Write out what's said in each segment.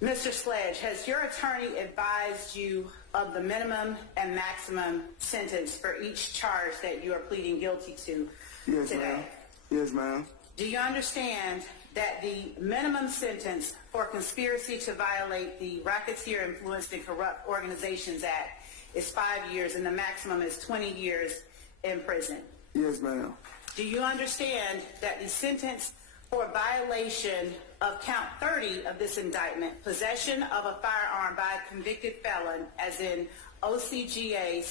Mr. Sledge, has your attorney advised you of the minimum and maximum sentence for each charge that you are pleading guilty to Yes, today? ma'am. Yes, ma'am. Do you understand that the minimum sentence for conspiracy to violate the Racketeer Influenced and Corrupt Organizations Act is 5 years and the maximum is 20 years in prison? Yes, ma'am. Do you understand that the sentence for violation of count 30 of this indictment, possession of a firearm by a convicted felon, as in OCGA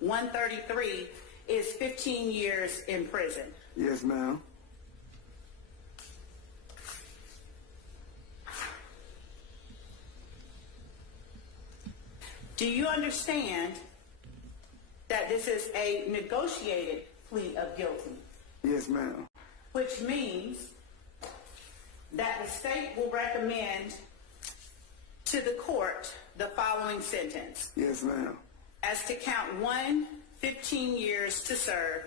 1611-133, is 15 years in prison? Yes, ma'am. Do you understand that this is a negotiated plea of guilty? Yes, ma'am. Which means that the state will recommend to the court the following sentence. Yes, ma'am. As to count 1, 15 years to serve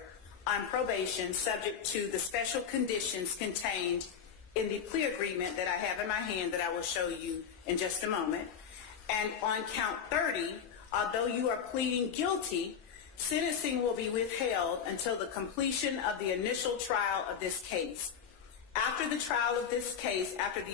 on probation subject to the special conditions contained in the plea agreement that I have in my hand that I will show you in just a moment. And on count 30, although you are pleading guilty, sentencing will be withheld until the completion of the initial trial of this case. After the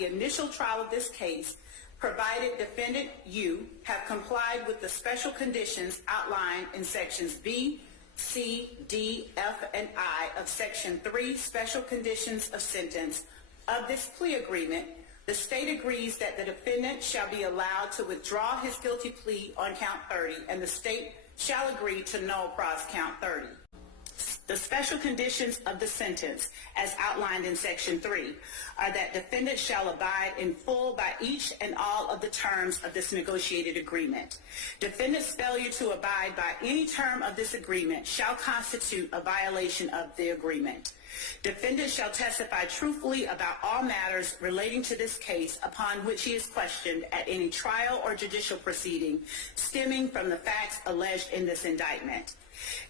initial trial of this case, provided defendant you have complied with the special conditions outlined in sections B, C, D, F, and I of section 3 special conditions of sentence of this plea agreement, the state agrees that the defendant shall be allowed to withdraw his guilty plea on count 30, and the state shall agree to null pros count 30. The special conditions of the sentence, as outlined in Section 3, are that defendant shall abide in full by each and all of the terms of this negotiated agreement. Defendant's failure to abide by any term of this agreement shall constitute a violation of the agreement. Defendant shall testify truthfully about all matters relating to this case upon which he is questioned at any trial or judicial proceeding stemming from the facts alleged in this indictment.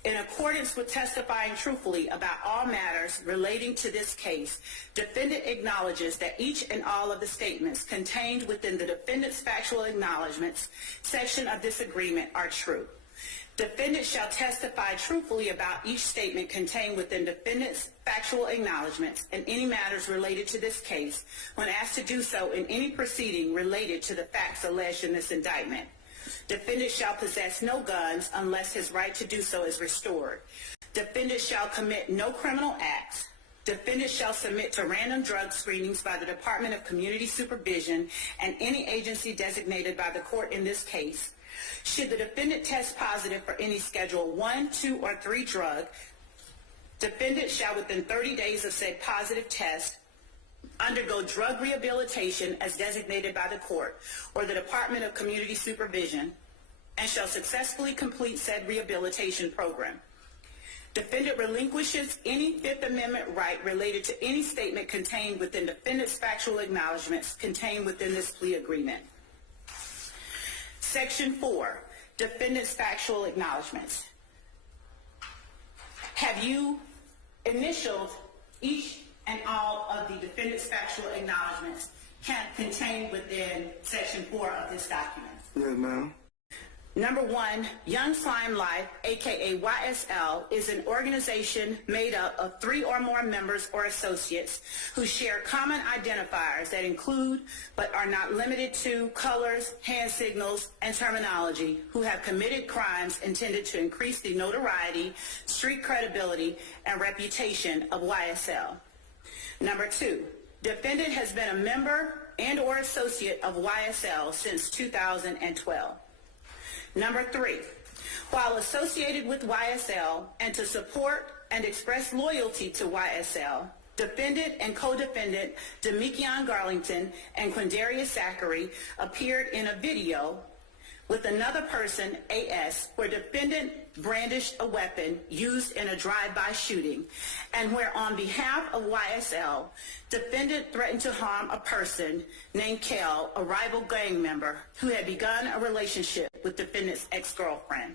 In accordance with testifying truthfully about all matters relating to this case, defendant acknowledges that each and all of the statements contained within the defendant's factual acknowledgments section of this agreement are true. Defendant shall testify truthfully about each statement contained within defendant's factual acknowledgments and any matters related to this case when asked to do so in any proceeding related to the facts alleged in this indictment. Defendant shall possess no guns unless his right to do so is restored. Defendant shall commit no criminal acts. Defendant shall submit to random drug screenings by the Department of Community Supervision and any agency designated by the court in this case. Should the defendant test positive for any Schedule 1, 2, or 3 drug, defendant shall within 30 days of said positive test undergo drug rehabilitation as designated by the court or the Department of Community Supervision and shall successfully complete said rehabilitation program. Defendant relinquishes any Fifth Amendment right related to any statement contained within defendant's factual acknowledgments contained within this plea agreement. Section 4, defendant's factual acknowledgments. Have you initialed each and all of the defendant's factual acknowledgments contained within Section 4 of this document? Yes, ma'am. Number 1, Young Slime Life, aka YSL, is an organization made up of 3 or more members or associates who share common identifiers that include, but are not limited to, colors, hand signals, and terminology, who have committed crimes intended to increase the notoriety, street credibility, and reputation of YSL. Number 2, defendant has been a member and or associate of YSL since 2012. Number 3, while associated with YSL and to support and express loyalty to YSL, defendant and co-defendant Demikion Garlington and Quindarius Zachary appeared in a video with another person, AS, where defendant brandished a weapon used in a drive-by shooting, and where on behalf of YSL, defendant threatened to harm a person named Kel, a rival gang member, who had begun a relationship with defendant's ex-girlfriend.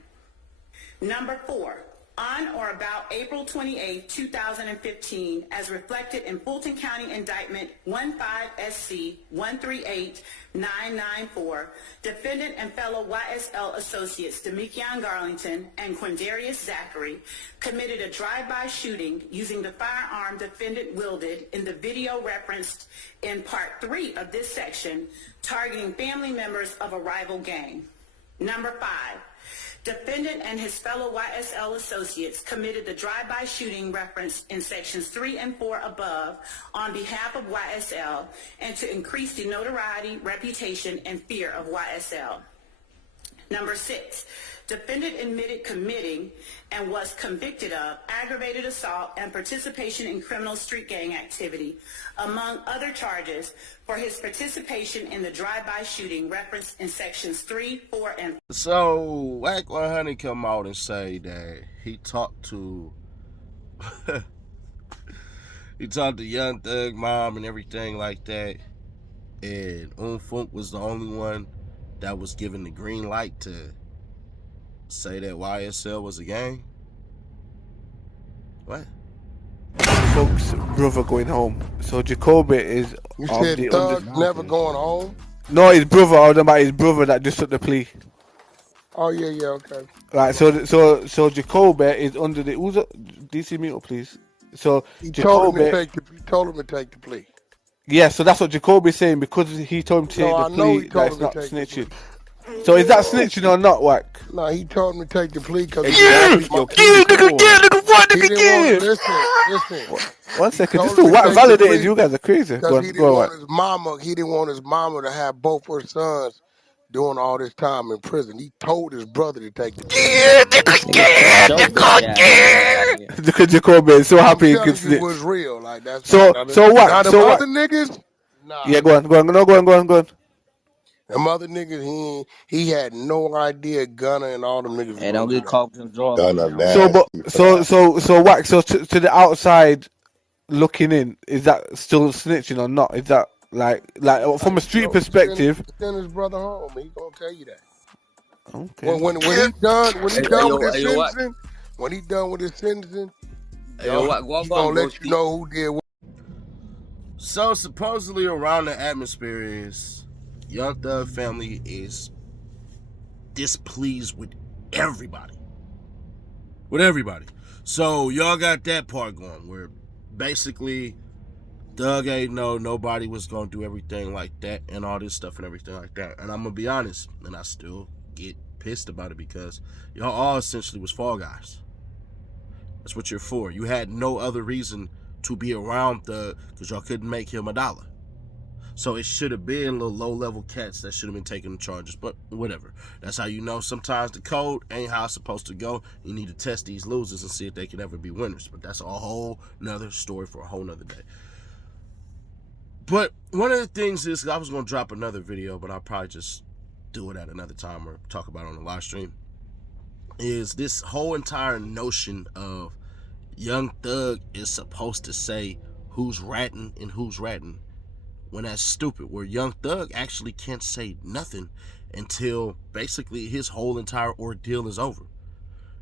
Number 4, On or about April 28, 2015, as reflected in Fulton County Indictment 15SC 138994, defendant and fellow YSL associates Demekion Garlington and Quindarius Zachary committed a drive-by shooting using the firearm defendant wielded in the video referenced in Part 3 of this section, targeting family members of a rival gang. Number 5. Defendant and his fellow YSL associates committed the drive-by shooting referenced in sections 3 and 4 above on behalf of YSL and to increase the notoriety, reputation, and fear of YSL. Number 6, defendant admitted committing and was convicted of aggravated assault and participation in criminal street gang activity, among other charges, for his participation in the drive-by shooting referenced in sections 3, 4, and... So, Wack 100 come out and say that he talked to Young Thug mom and everything like that, and Unfoonk was the only one that was given the green light to say that YSL was a gang? What? Folks' brother going home. So Jacoby is. You said Thug never going home? No, his brother. I was about his brother that just took the plea. Oh yeah, okay. Right. So Jacoby is under the. Who's DC Muto, please? So he Jacoby told him to take the plea. Yeah. So that's what Jacoby's saying because he told him to take the plea. That's not snitching. So is that snitching or not, Wack? No, he told him to take the plea because Listen. One second, just do Wack validated. You guys are crazy. Because he didn't want his mama to have both her sons doing all this time in prison. He told his brother to take the plea. Because Jacoby is so happy he could snitch. It was real, like that's. So what? Now the other niggas? Nah. Yeah, go on. Them other niggas, he had no idea Gunna and all them niggas. Hey, don't get caught in drugs. So Wack, so to the outside looking in, is that still snitching or not? Is that like from a street perspective? Send his brother home. He gonna tell you that. Okay. When he done with his sentencing, he gonna let you know who did what. So supposedly around the atmosphere is Young Thug family is displeased with everybody. So y'all got that part going where basically Thug ain't know nobody was gonna do everything like that and all this stuff and everything like that. And I'm gonna be honest, and I still get pissed about it because y'all all essentially was fall guys. That's what you're for. You had no other reason to be around Thug because y'all couldn't make him $1. So it should have been little low-level cats that should have been taking the charges, but whatever. That's how you know sometimes the code ain't how it's supposed to go. You need to test these losers and see if they can ever be winners. But that's a whole nother story for a whole nother day. But one of the things is, I was going to drop another video, but I'll probably just do it at another time or talk about it on the live stream, is this whole entire notion of Young Thug is supposed to say who's ratting and who's ratting, when that's stupid, where Young Thug actually can't say nothing until basically his whole entire ordeal is over.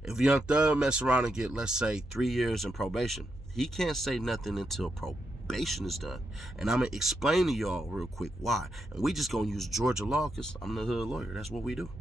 If Young Thug mess around and get, let's say, 3 years in probation, he can't say nothing until probation is done. And I'm going to explain to y'all real quick why. And we just going to use Georgia law because I'm the hood lawyer. That's what we do.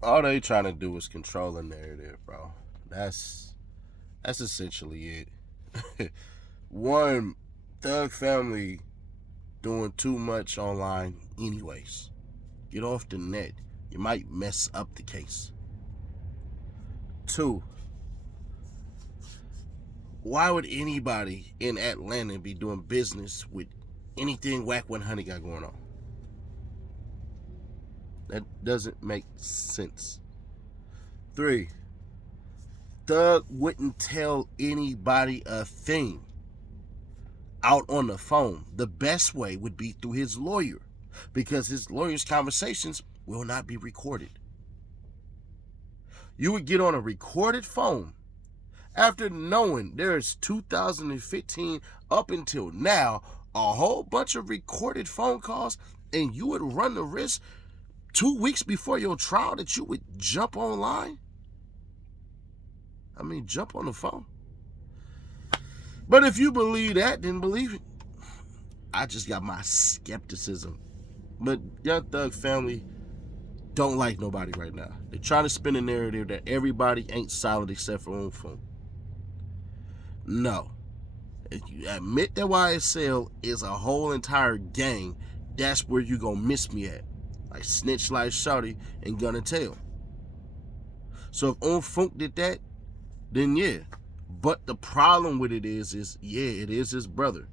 All they trying to do is control the narrative, bro. That's essentially it. One, Thug family doing too much online anyways. Get off the net. You might mess up the case. 2, why would anybody in Atlanta be doing business with anything Wack 100 got going on? That doesn't make sense. 3, Thug wouldn't tell anybody a thing. out on the phone, the best way would be through his lawyer, because his lawyer's conversations will not be recorded. You would get on a recorded phone after knowing there's 2015 up until now, a whole bunch of recorded phone calls, and you would run the risk 2 weeks before your trial that you would jump online? I mean, jump on the phone. But if you believe that, then believe it. I just got my skepticism. But Young Thug family don't like nobody right now. They're trying to spin a narrative that everybody ain't solid except for Unfoonk. No. If you admit that YSL is a whole entire gang, that's where you gonna miss me at. Like Snitch Lil Shawty and Gonna Tell. So if Unfoonk did that, then yeah. But the problem with it is yeah, it is his brother.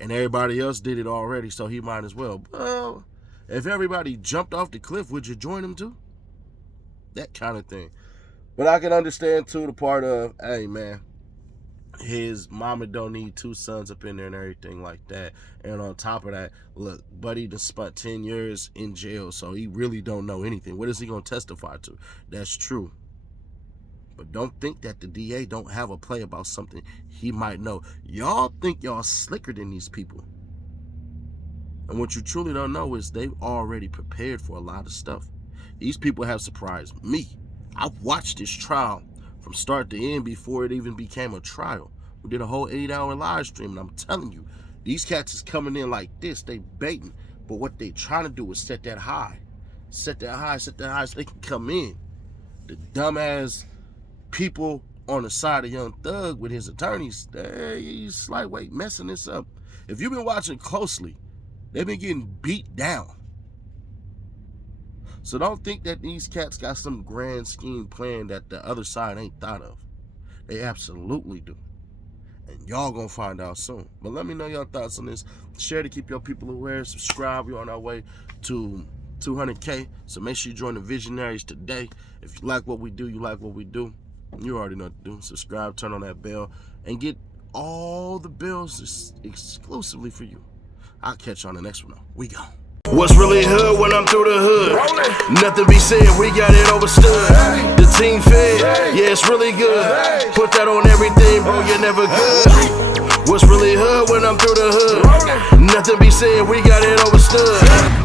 And everybody else did it already, so he might as well. Well, if everybody jumped off the cliff, would you join him too? That kind of thing. But I can understand too the part of, hey man, his mama don't need 2 sons up in there and everything like that. And on top of that, look, buddy done spent 10 years in jail, so he really don't know anything. What is he gonna testify to? That's true. But don't think that the DA don't have a play about something he might know. Y'all think y'all slicker than these people. And what you truly don't know is they've already prepared for a lot of stuff. These people have surprised me. I've watched this trial from start to end before it even became a trial. We did a whole 8-hour live stream, and I'm telling you, these cats is coming in like this. They baiting. But what they trying to do is set that high. Set that high so they can come in. The dumbass people on the side of Young Thug with his attorneys, he's slight weight messing this up. If you've been watching closely, they've been getting beat down. So don't think that these cats got some grand scheme plan that the other side ain't thought of. They absolutely do. And y'all gonna find out soon. But let me know your thoughts on this. Share to keep your people aware. Subscribe. We're on our way to 200K. So make sure you join the Visionaries today. If you like what we do, you like what we do. You already know what to do. Subscribe, turn on that bell, and get all the bells exclusively for you. I'll catch you on the next one, though. We go. What's really hood when I'm through the hood? Nothing be said, we got it overstood. The team fed, yeah, it's really good. Put that on everything, bro, you're never good. What's really hood when I'm through the hood? Nothing be said, we got it overstood.